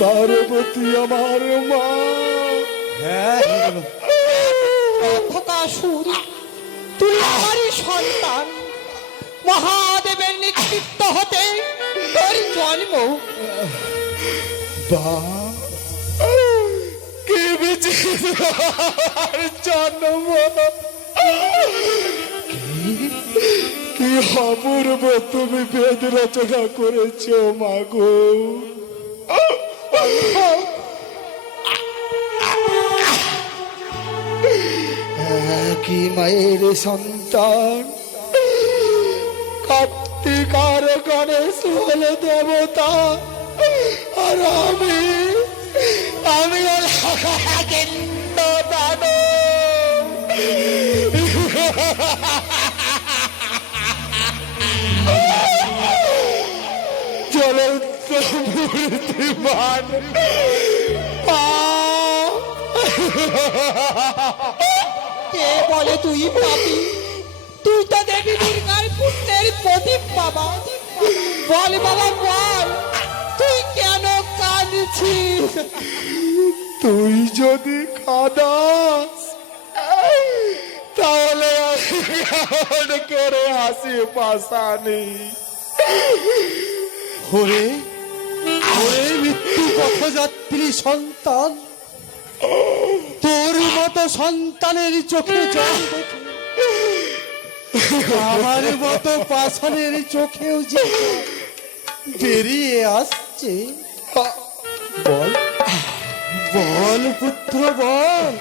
পার্বতী আমার মা। হ্যাঁ, অথকাসুর, তুই আমারই সন্তান। মহাদেবের নেতৃত্ব হতে তোর জন্ম। বা কি বিচিত্র জন্ম, কি অপূর্ব তুমি বেদ রচনা করেছো মাগো। কি মায়ের সন্তান, কার্তিক আর গণেশ হলো দেবতা, আর আমি দানব। জ্বলন্ত মূর্তিমান কে বলে তুই পাপী? তুই তো দেবী দুর্গার পুত্রের প্রদীপ বাবা। বল বাবা বল, তুই কেন কাঁদছিস? তুই যদি কাঁদাস তাহলে আমি কেমন করে হাসি পাশানি। ওরে ওরে মৃত্যু পথযাত্রী সন্তান, তোর মতো সন্তানের চোখে জল দেখে আমার মতো পাষাণের চোখেও যে বেরিয়ে আসছে। বল বল পুত্র বল,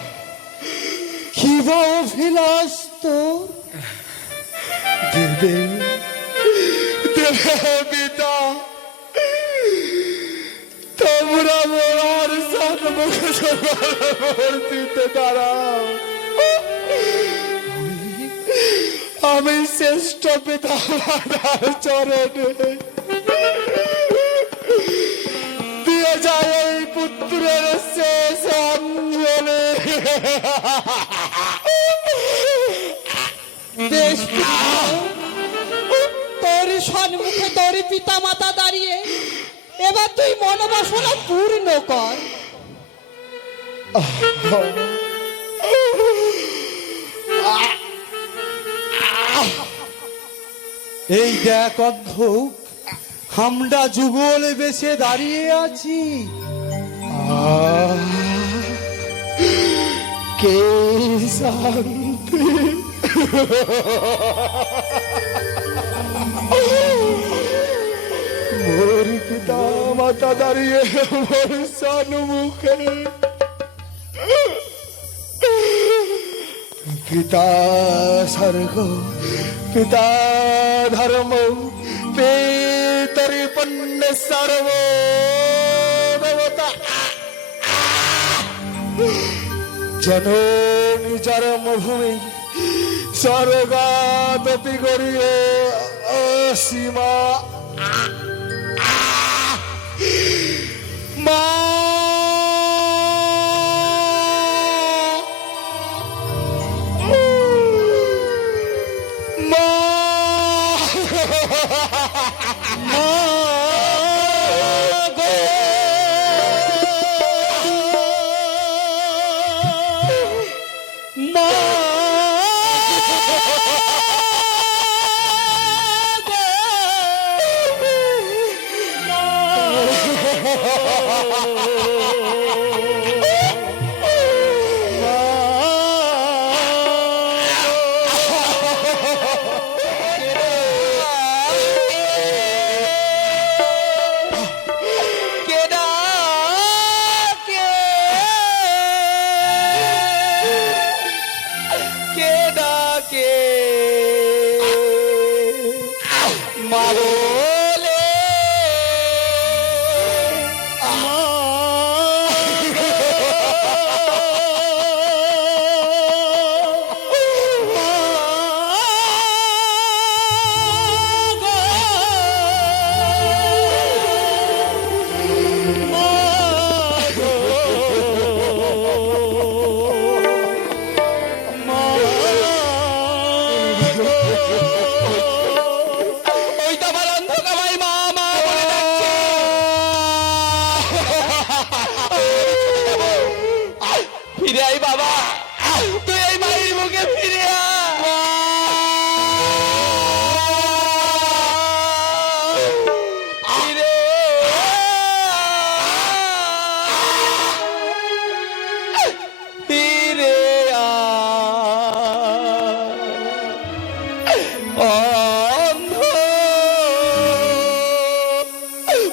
কি বা অভিলাষ তোর? দেবে দেবে পিতা, তোমরা মোর সন্মুখে দাঁড়াও। আমি শ্রেষ্ঠ পিতা মাতার চরণে দিয়ে যায় এই পুত্রের শেষ অঞ্জলি। বেশ পুত্র, তোর সম্মুখে তোর পিতা মাতা দাঁড়িয়ে, এবার তুই মনোবাসনা পূর্ণ কর। এই দেখ অন্ধক, আমরা যুগল বেশে দাঁড়িয়ে আছি। কে শান্তি, মোর পিতা মাতা দাঁড়িয়ে মোর সম্মুখে। পিতা স্বর্গ, পিতা ধর্ম, পিতরি পুণ্য সর্ব দেবতা। জননী জন্মভূমি স্বর্গাদপি গরিয়ে অসীমা মা।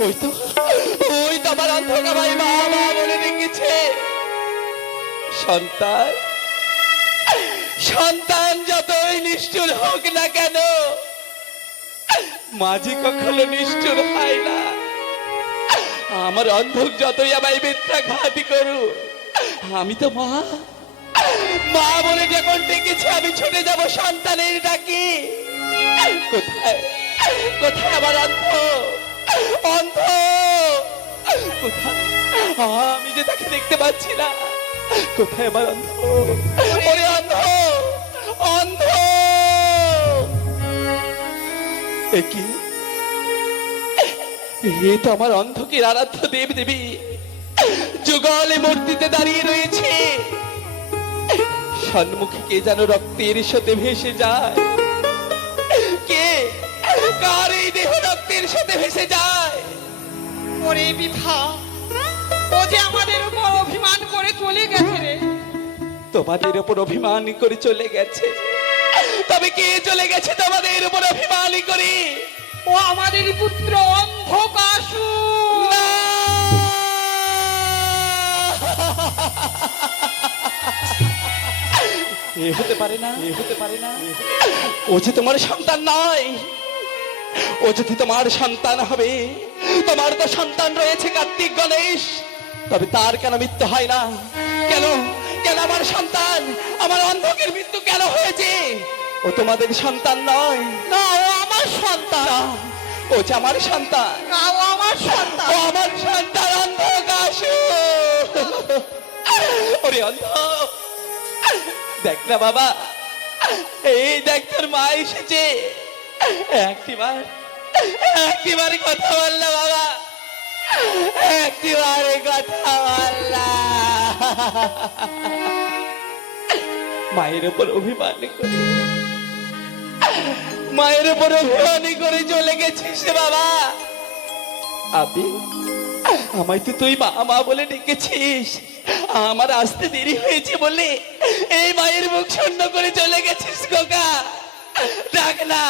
ওই তো আমার অন্ধকা ভাই মা মা বলে ডেকেছে। সন্তান সন্তান যতই নিষ্ঠুর হোক না কেন, মাঝে কখনো নিষ্ঠুর হয় না। আমার অন্ধক যতই আমায় মিথ্যাঘাতী করুক, আমি তো মা মা বলে যখন ডেকেছে আমি ছুটে যাব সন্তানের ডাকি। কোথায় কোথায় আমার অন্ধ অন্ধ কোথায়? আমি যে তাকে দেখতে পাচ্ছি না। কোথায় আমার অন্ধ? ওরে অন্ধ অন্ধ! কি এ তো আমার অন্ধকের আরাধ্য দেব দেবী যুগলে মূর্তিতে দাঁড়িয়ে রয়েছে। সম্মুখে কে যেন রক্তের সাথে ভেসে যায়। কে কার এই দেহ রক্তের সাথে ভেসে যায়? ওরে বিভা, ও যে আমাদের উপর অভিমান করে চলে গেছে রে। তোমাদের উপর অভিমান করে চলে গেছে? তবে কে চলে গেছে তোমাদের উপর অভিমান করে? ও আমাদের পুত্র অন্ধকাসু। এ হতে পারে না, এ হতে পারে না। ও যে তোমার সন্তান নয়। ও যদি তোমার সন্তান হবে, তোমার তো সন্তান রয়েছে কার্তিক গণেশ, তবে তার কেন মৃত্যু হয় না? কেন কেন আমার সন্তান আমার অন্ধকের মৃত্যু কেন হয়েছে? ও তোমাদের সন্তান নয়। না, ও আমার সন্তান। ও যে আমার সন্তান। না, ও আমার সন্তান। ও আমার সন্তান অন্ধকাসু। ওরে অন্ধ, দেখ না বাবা, এই দেখ তোর মা এসেছে। একটিবার কথা বললা বাবা, একটিবারে কথা বললা। মায়ের উপর অভিমান করে, মায়ের উপর অভিমান করে চলে গেছিস বাবা। আবি, আমায় তো তুই মা মা বলে ডেকেছিস। আমার আসতে দেরি হয়েছে বলে এই মায়ের মুখ শূন্য করে চলে গেছিস খোকা। ডাক না,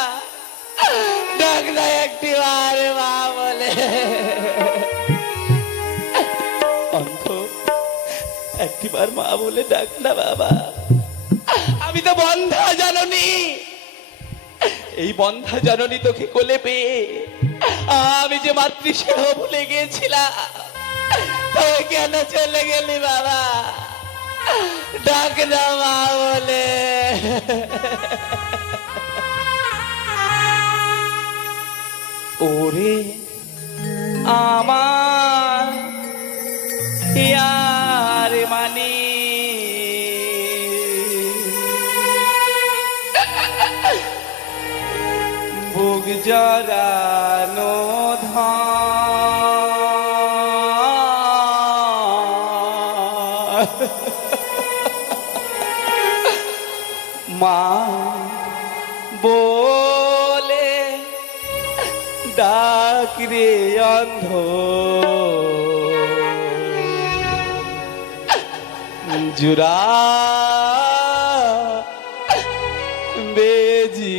ডাক না একটিবার মা বলে। অন্ধ, একটিবার মা বলে ডাক না বাবা। আমি তো বন্ধা জননী, এই বন্ধা জননী তোকে কোলে পেয়ে আমি যে মাতৃস্নেহ ভুলে গিয়েছিলাম। তুই কেন চলে গেলি বাবা? ডাক না মা বলে। ওরে আমার ইয়ার মানি, বুক জরানো মা বলে ডাক রে অন্ধ, জুরা বেজীবন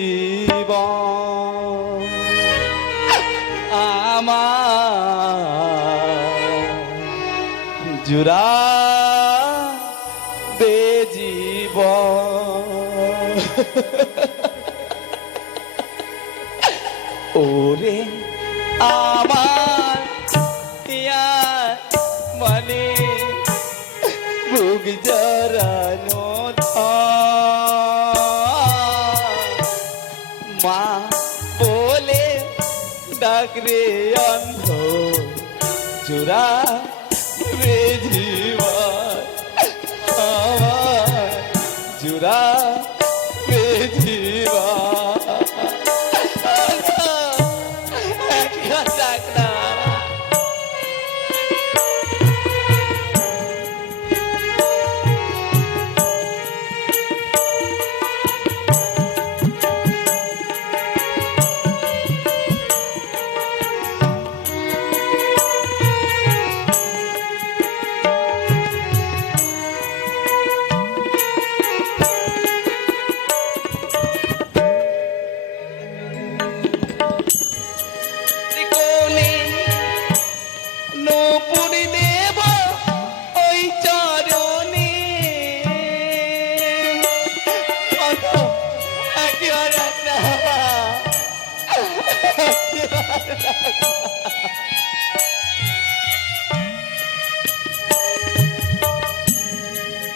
আমার, জুরা বেজীবন। ওরে আমার মানে বুক জরানো মা বলে ডাক রে অন্ধ, জোড়া বেজীবন আমার, জোড়া বেজীবন। ডাক না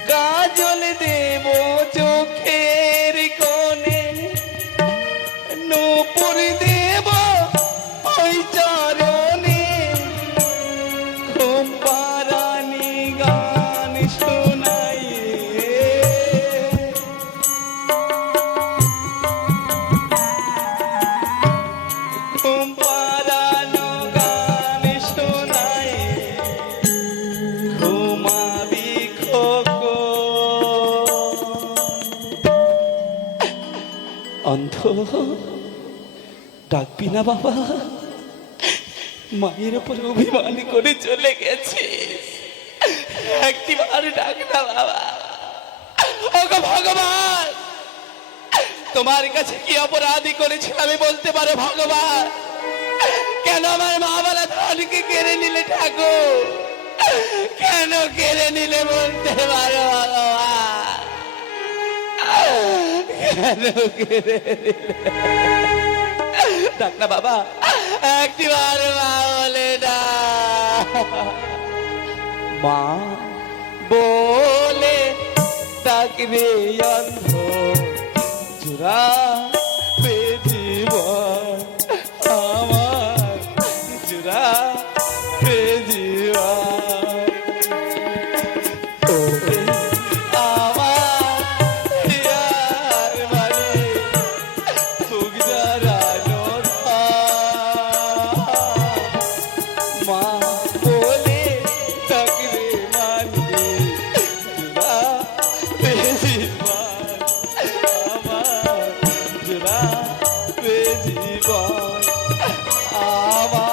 কাজল দেব চোখের কোণে, নূপুর দেব ওই চরণে, খোপারানি গান শোনাইয়ে, খোপারানো গান শোনাইয়ে, ঘুমাবি খোকো। অন্ধ, ডাকবি না বাবা? মায়ের উপর অভিমান করে চলে গেছে, একটিবার ডাক না বাবা। ওগো ভগবান, তোমার কাছে কি অপরাধী করেছিল আমি বলতে পারো ভগবান? কেন আমার মা বলা ধনকে কেড়ে নিলে ঠাকুর? কেন কেড়ে নিলে বলতে পারো ভগবান? কেন কেড়ে নিলে? ডাক না বাবা, একটিবার মা বলে না, মা বলে ডাকবে অন্ধ জোড়া জীবন আমার, জোড়া জীবন আমার হিয়ার মানে বুক জড়ানো মা বলে ডাকবে মানবে জোড়া জীবন আমার, জোড়া জীবন আমার।